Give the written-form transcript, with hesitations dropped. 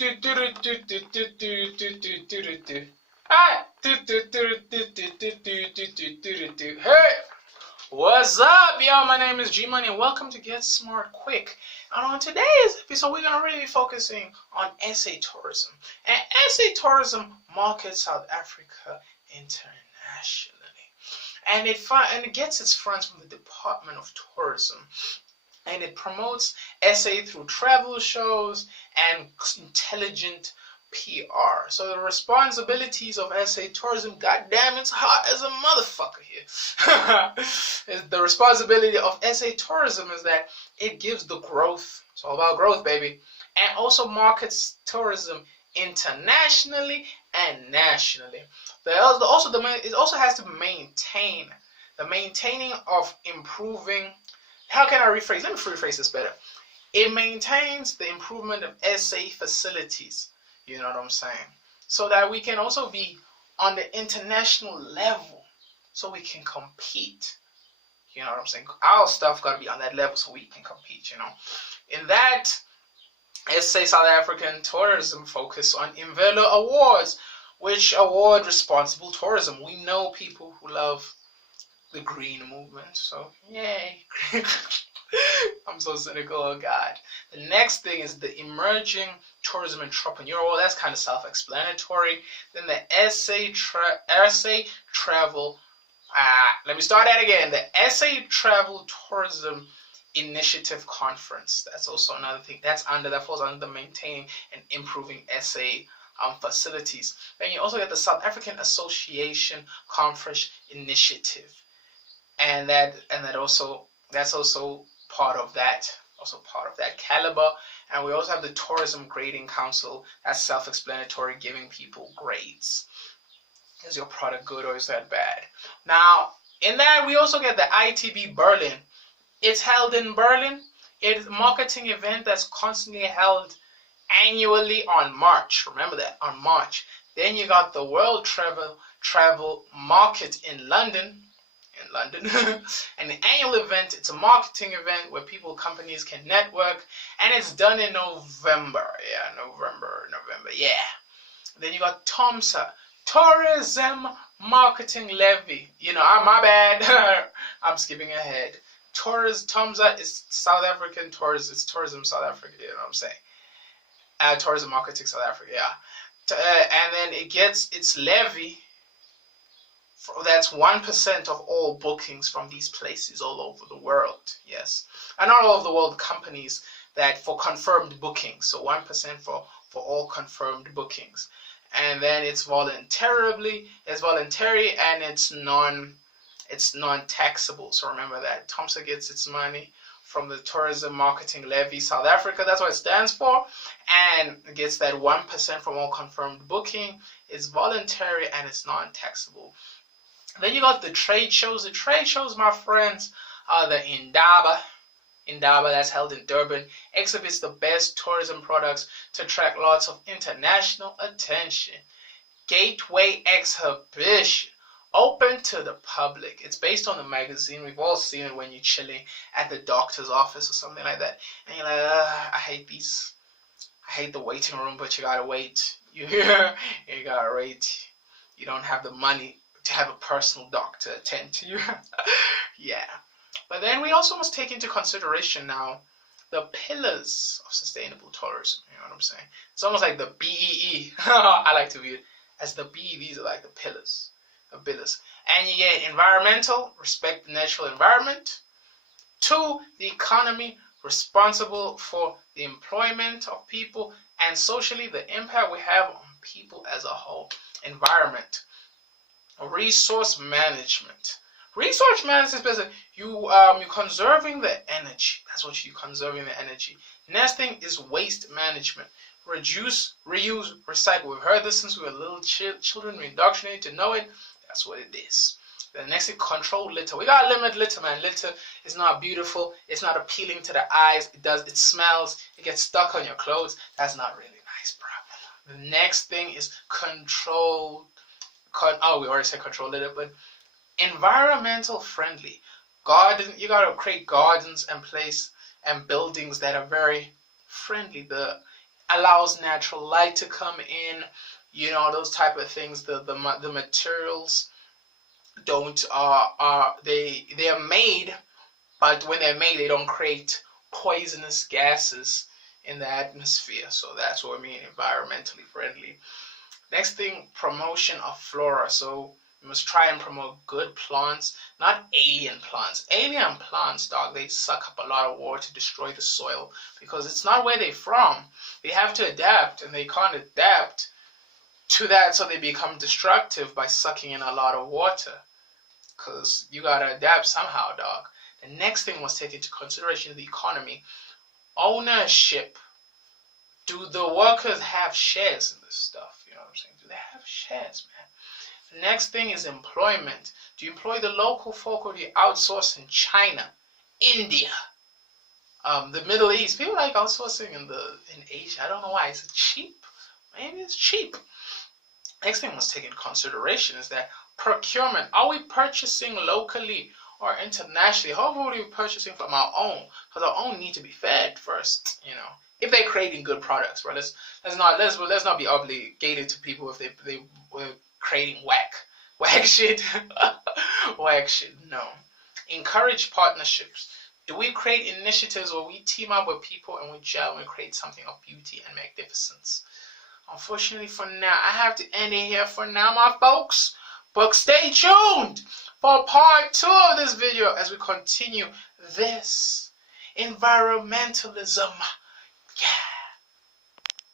Hey, what's up, y'all? My name is G Money, and welcome to Get Smart Quick. And on today's episode, we're gonna really be focusing on SA tourism. And SA tourism markets South Africa internationally, and it gets its funds from the Department of Tourism. And it promotes SA through travel shows and intelligent PR. So the responsibilities of SA tourism, goddamn, it's hot as a motherfucker here. The responsibility of SA tourism is that it gives the growth. It's all about growth, baby. And also markets tourism internationally and nationally. It also has to maintain the maintaining of improving. How can I rephrase? Let me rephrase this better. It maintains the improvement of SA facilities. You know what I'm saying? So that we can also be on the international level, so we can compete. You know what I'm saying? Our stuff got to be on that level so we can compete, you know. In that, SA South African tourism focus on Imvelo Awards, which award responsible tourism. We know people who love the green movement, so yay. I'm so cynical, oh God. The next thing is the emerging tourism entrepreneur. Well, that's kind of self-explanatory. Then the SA travel. Let me start that again. The SA Travel Tourism Initiative Conference. That's also another thing. That falls under maintaining and improving SA facilities. Then you also get the South African Association Conference Initiative, and that's also part of that caliber. And we also have the Tourism Grading Council. That's self-explanatory, giving people grades. Is your product good or is that bad? Now, in that, we also get the ITB Berlin. It's held in Berlin. It's a marketing event that's constantly held annually on March. Remember that, on March. Then you got the World Travel Market in London. And the annual event, it's a marketing event where companies can network, and it's done in November. November. Then you got Tomsa, Tourism Marketing Levy. You know, my bad. I'm skipping ahead. Tomsa is South African tourism. It's tourism South Africa. You know what I'm saying? Tourism Marketing South Africa. Yeah. And then it gets its levy. That's 1% of all bookings from these places all over the world. Yes, and not all of the world companies that for confirmed bookings. So 1% for all confirmed bookings, and then it's voluntary and it's non-taxable. So remember that Tomsa gets its money from the Tourism Marketing Levy South Africa. That's what it stands for, and it gets that 1% from all confirmed booking. It's voluntary and it's non-taxable. Then you got the trade shows. The trade shows, my friends, are the Indaba, that's held in Durban, exhibits the best tourism products to attract lots of international attention. Gateway exhibition, open to the public. It's based on the magazine. We've all seen it when you're chilling at the doctor's office or something like that. And you're like, I hate these. I hate the waiting room, but you gotta wait. You gotta wait. You don't have the money to have a personal doctor attend to you. Yeah. But then we also must take into consideration now the pillars of sustainable tourism. You know what I'm saying? It's almost like the BEE. I like to view it as the BEE. These are like the pillars. And you get environmental, respect the natural environment. 2, the economy, responsible for the employment of people, and socially, the impact we have on people as a whole. Environment. Resource management. Resource management is basically you're conserving the energy. That's what you're conserving the energy. Next thing is waste management. Reduce, reuse, recycle. We've heard this since we were little children. We indoctrinated to know it. That's what it is. The next thing, control litter. We gotta limit litter, man. Litter is not beautiful. It's not appealing to the eyes. It smells. It gets stuck on your clothes. That's not really nice, bro. The next thing is control. We already said control litter, but environmental friendly. Garden. You gotta create gardens and buildings that are very friendly. The allows natural light to come in, you know, those type of things. The materials don't they are made, but when they're made, they don't create poisonous gases in the atmosphere. So that's what we mean environmentally friendly. Next thing, promotion of flora. So you must try and promote good plants, not alien plants. Alien plants, dog, they suck up a lot of water to destroy the soil because it's not where they're from. They have to adapt, and they can't adapt to that, so they become destructive by sucking in a lot of water. Because you gotta adapt somehow, dog. The next thing was take into consideration the economy. Ownership. Do the workers have shares in this stuff? You know what I'm saying? Do they have shares, man? The next thing is employment. Do you employ the local folk, or do you outsource in China, India, the Middle East? People like outsourcing in Asia. I don't know why. Is it cheap? Maybe it's cheap. Next thing must take into consideration is that procurement. Are we purchasing locally or internationally? Hopefully we're purchasing from our own, because our own need to be fed first, you know. If they're creating good products, right? Let's not be obligated to people if they were creating whack shit. Whack shit. No. Encourage partnerships. Do we create initiatives where we team up with people and we gel and create something of beauty and magnificence? Unfortunately for now, I have to end it here for now, my folks. But stay tuned for part 2 of this video as we continue this environmentalism. Yeah.